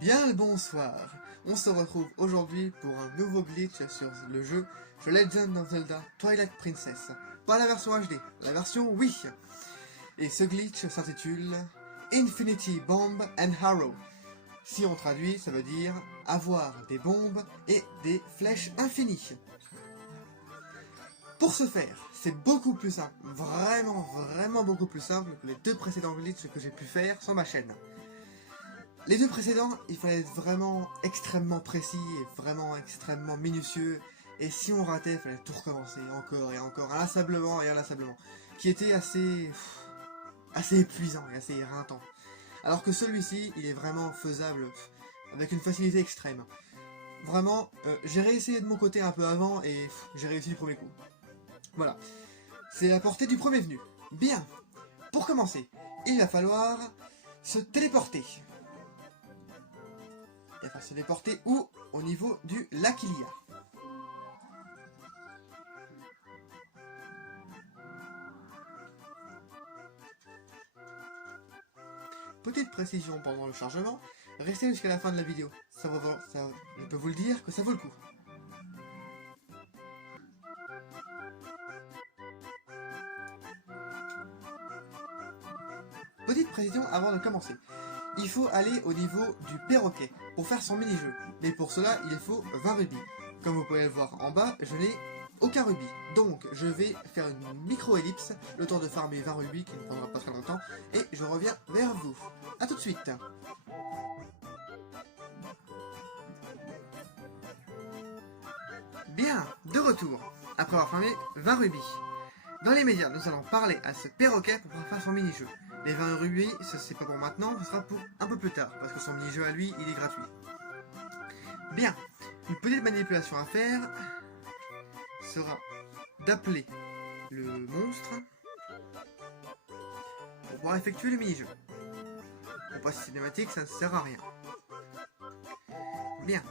Bien le bonsoir. On se retrouve aujourd'hui pour un nouveau glitch sur le jeu The Legend of Zelda Twilight Princess. Pas la version HD, la version Wii. Et ce glitch s'intitule Infinity Bomb and Arrow. Si on traduit, ça veut dire avoir des bombes et des flèches infinies. Pour ce faire, c'est beaucoup plus simple, vraiment beaucoup plus simple que les deux précédents glitches que j'ai pu faire sur ma chaîne. Les deux précédents, il fallait être vraiment extrêmement précis et vraiment extrêmement minutieux. Et si on ratait, il fallait tout recommencer encore et encore, inlassablement et inlassablement. Qui était assez épuisant et assez éreintant. Alors que celui-ci, il est vraiment faisable avec une facilité extrême. Vraiment, j'ai réessayé de mon côté un peu avant et j'ai réussi du premier coup. Voilà. C'est la portée du premier venu. Bien. Pour commencer, il va falloir se téléporter. Il va se téléporter où? Au niveau du lac Hylia. Petite précision pendant le chargement, restez jusqu'à la fin de la vidéo. Je peux vous le dire que ça vaut le coup. Petite précision avant de commencer. Il faut aller au niveau du perroquet pour faire son mini-jeu. Mais pour cela, il faut 20 rubis. Comme vous pouvez le voir en bas, je n'ai aucun rubis. Donc, je vais faire une micro-ellipse, le temps de farmer 20 rubis, qui ne prendra pas très longtemps, et je reviens vers vous. A tout de suite. Bien, de retour, après avoir farmé 20 rubis. Dans les médias, nous allons parler à ce perroquet pour pouvoir faire son mini-jeu. Les 20 rubis, ce c'est pas pour maintenant, ce sera pour un peu plus tard, parce que son mini-jeu à lui, il est gratuit. Bien, une petite manipulation à faire sera d'appeler le monstre pour pouvoir effectuer le mini-jeu. Pour passer cinématique, ça ne sert à rien. Bien.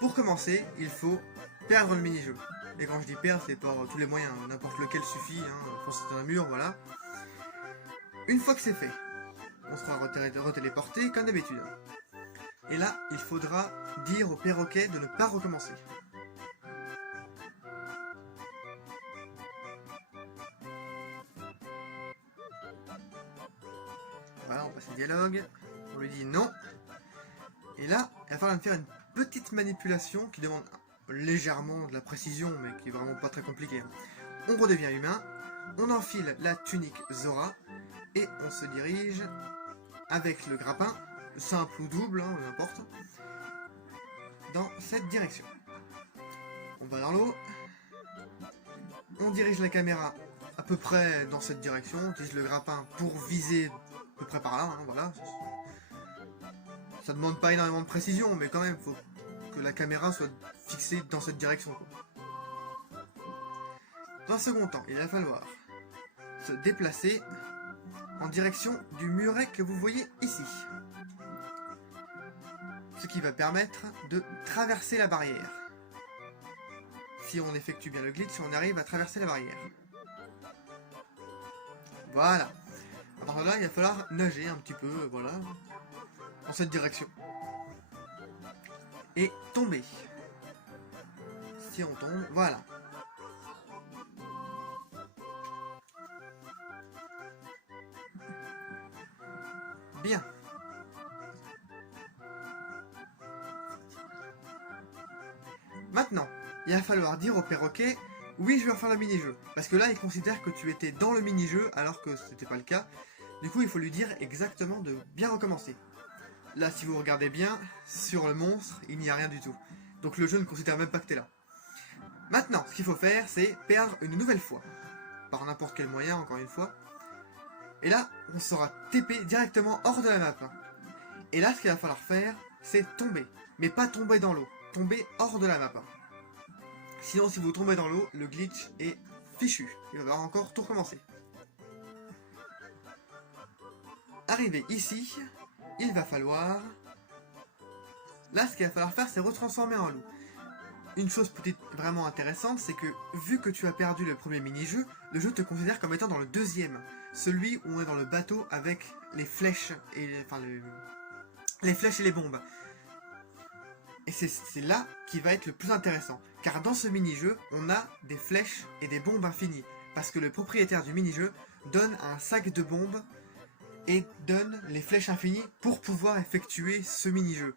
Pour commencer, il faut perdre le mini-jeu. Et quand je dis perdre, c'est par tous les moyens, n'importe lequel suffit, foncer dans un mur, voilà. Une fois que c'est fait, on sera retéléporté comme d'habitude. Et là, il faudra dire au perroquet de ne pas recommencer. Voilà, on passe le dialogue, on lui dit non. Et là, il va falloir me faire une petite manipulation qui demande légèrement de la précision, mais qui est vraiment pas très compliquée. On redevient humain, on enfile la tunique Zora, et on se dirige avec le grappin, simple ou double, n'importe, dans cette direction. On va dans l'eau, on dirige la caméra à peu près dans cette direction, on utilise le grappin pour viser à peu près par là, voilà. Ça demande pas énormément de précision, mais quand même, il faut que la caméra soit fixée dans cette direction, quoi. Dans un second temps, il va falloir se déplacer en direction du muret que vous voyez ici. Ce qui va permettre de traverser la barrière. Si on effectue bien le glitch, on arrive à traverser la barrière. Voilà. À partir de là, il va falloir nager un petit peu, voilà, dans cette direction. Et tomber. Si on tombe, voilà. Bien. Maintenant, il va falloir dire au perroquet « Oui, je vais refaire le mini-jeu ». Parce que là, il considère que tu étais dans le mini-jeu alors que c'était pas le cas. Du coup, il faut lui dire exactement de bien recommencer. Là, si vous regardez bien, sur le monstre, il n'y a rien du tout. Donc le jeu ne considère même pas que t'es là. Maintenant, ce qu'il faut faire, c'est perdre une nouvelle fois. Par n'importe quel moyen, encore une fois. Et là, on sera TP directement hors de la map. Et là, ce qu'il va falloir faire, c'est tomber. Mais pas tomber dans l'eau. Tomber hors de la map. Sinon, si vous tombez dans l'eau, le glitch est fichu. Il va falloir encore tout recommencer. Arrivé ici, il va falloir... Là, ce qu'il va falloir faire, c'est retransformer en loup. Une chose peut-être vraiment intéressante, c'est que vu que tu as perdu le premier mini-jeu, le jeu te considère comme étant dans le deuxième. Celui où on est dans le bateau avec les flèches et les flèches et les bombes. Et c'est là qui va être le plus intéressant. Car dans ce mini-jeu, on a des flèches et des bombes infinies. Parce que le propriétaire du mini-jeu donne un sac de bombes et donne les flèches infinies pour pouvoir effectuer ce mini-jeu.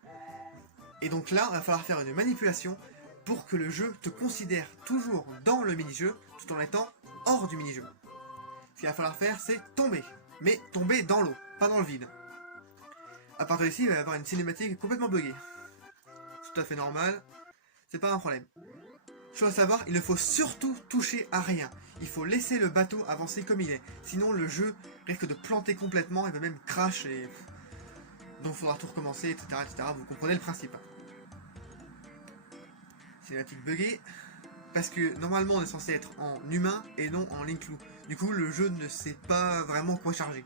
Et donc là, il va falloir faire une manipulation pour que le jeu te considère toujours dans le mini-jeu, tout en étant hors du mini-jeu. Ce qu'il va falloir faire, c'est tomber. Mais tomber dans l'eau, pas dans le vide. À partir d'ici, il va y avoir une cinématique complètement buggée. Tout à fait normal, c'est pas un problème. Chose à savoir, il ne faut surtout toucher à rien. Il faut laisser le bateau avancer comme il est. Sinon le jeu risque de planter complètement, il va même crash et... Donc il faudra tout recommencer, etc., etc. Vous comprenez le principe. Cinématique buggée. Parce que normalement on est censé être en humain et non en Link Clou. Du coup le jeu ne sait pas vraiment quoi charger.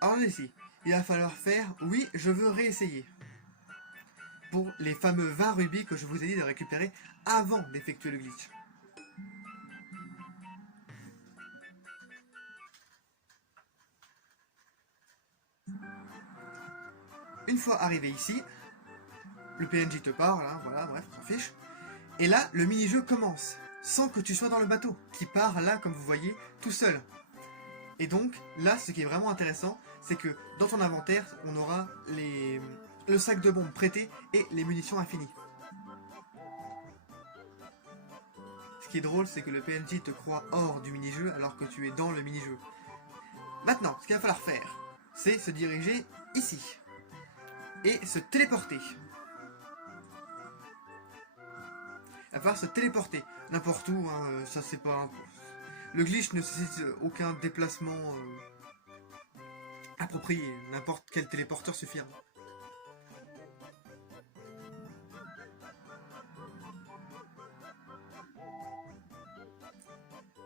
Alors ici, il va falloir faire, oui, je veux réessayer. Pour les fameux 20 rubis que je vous ai dit de récupérer avant d'effectuer le glitch. Une fois arrivé ici, le PNJ te parle, hein, voilà, bref, on s'en fiche. Et là, le mini-jeu commence, sans que tu sois dans le bateau, qui part là, comme vous voyez, tout seul. Et donc, là, ce qui est vraiment intéressant, c'est que dans ton inventaire, on aura le sac de bombes prêté et les munitions infinies. Ce qui est drôle, c'est que le PNJ te croit hors du mini-jeu alors que tu es dans le mini-jeu. Maintenant, ce qu'il va falloir faire, c'est se diriger ici. Et se téléporter. Il va falloir se téléporter. N'importe où, hein, ça c'est pas... Le glitch ne nécessite aucun déplacement approprié. N'importe quel téléporteur suffira.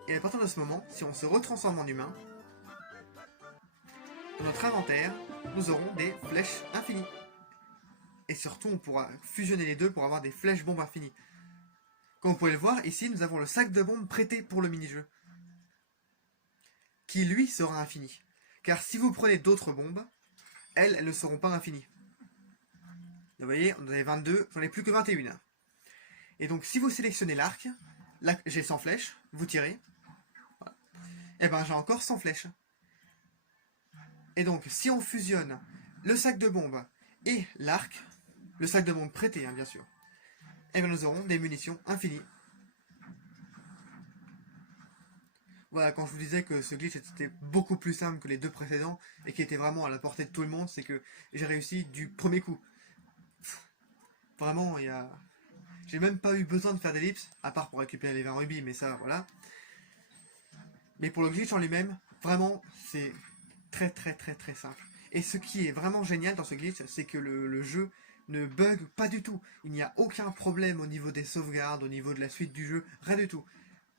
Et à partir de ce moment, si on se retransforme en humain, dans notre inventaire, nous aurons des flèches infinies. Et surtout, on pourra fusionner les deux pour avoir des flèches bombes infinies. Comme vous pouvez le voir, ici, nous avons le sac de bombes prêté pour le mini-jeu. Qui, lui, sera infini. Car si vous prenez d'autres bombes, elles ne seront pas infinies. Vous voyez, on en avait 22, j'en ai plus que 21. Et donc, si vous sélectionnez l'arc, là, j'ai 100 flèches, vous tirez. Voilà. Et ben, j'ai encore 100 flèches. Et donc, si on fusionne le sac de bombes et l'arc, le sac de bombes prêté, hein, bien sûr, et bien nous aurons des munitions infinies. Voilà, quand je vous disais que ce glitch était beaucoup plus simple que les deux précédents et qui était vraiment à la portée de tout le monde, c'est que j'ai réussi du premier coup. Vraiment, il y a... J'ai même pas eu besoin de faire d'ellipse, à part pour récupérer les 20 rubis, mais ça, voilà. Mais pour le glitch en lui-même, vraiment, c'est très très très très simple. Et ce qui est vraiment génial dans ce glitch, c'est que le jeu ne bug pas du tout. Il n'y a aucun problème au niveau des sauvegardes, au niveau de la suite du jeu, rien du tout.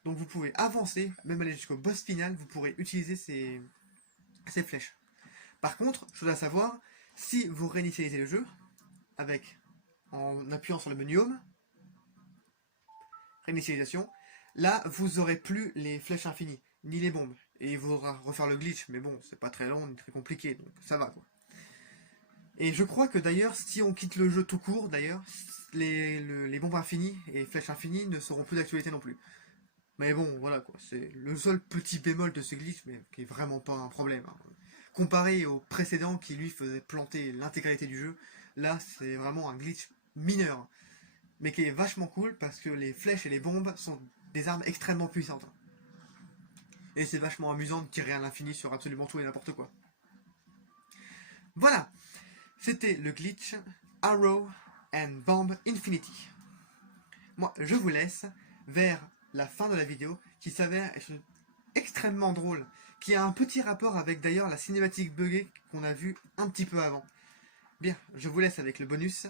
Donc vous pouvez avancer, même aller jusqu'au boss final, vous pourrez utiliser ces flèches. Par contre, chose à savoir, si vous réinitialisez le jeu, en appuyant sur le menu Home, réinitialisation, là vous aurez plus les flèches infinies, ni les bombes. Et il faudra refaire le glitch, mais bon, c'est pas très long ni très compliqué, donc ça va quoi. Et je crois que d'ailleurs, si on quitte le jeu tout court, d'ailleurs, les bombes infinies et flèches infinies ne seront plus d'actualité non plus. Mais bon, voilà quoi, c'est le seul petit bémol de ce glitch, mais qui est vraiment pas un problème. Hein. Comparé au précédent qui lui faisait planter l'intégralité du jeu, là c'est vraiment un glitch mineur. Mais qui est vachement cool parce que les flèches et les bombes sont des armes extrêmement puissantes. Et c'est vachement amusant de tirer à l'infini sur absolument tout et n'importe quoi. Voilà, c'était le glitch Arrow and Bomb Infinity. Moi, je vous laisse vers la fin de la vidéo qui s'avère être extrêmement drôle, qui a un petit rapport avec d'ailleurs la cinématique buggée qu'on a vue un petit peu avant. Bien, je vous laisse avec le bonus.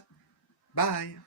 Bye!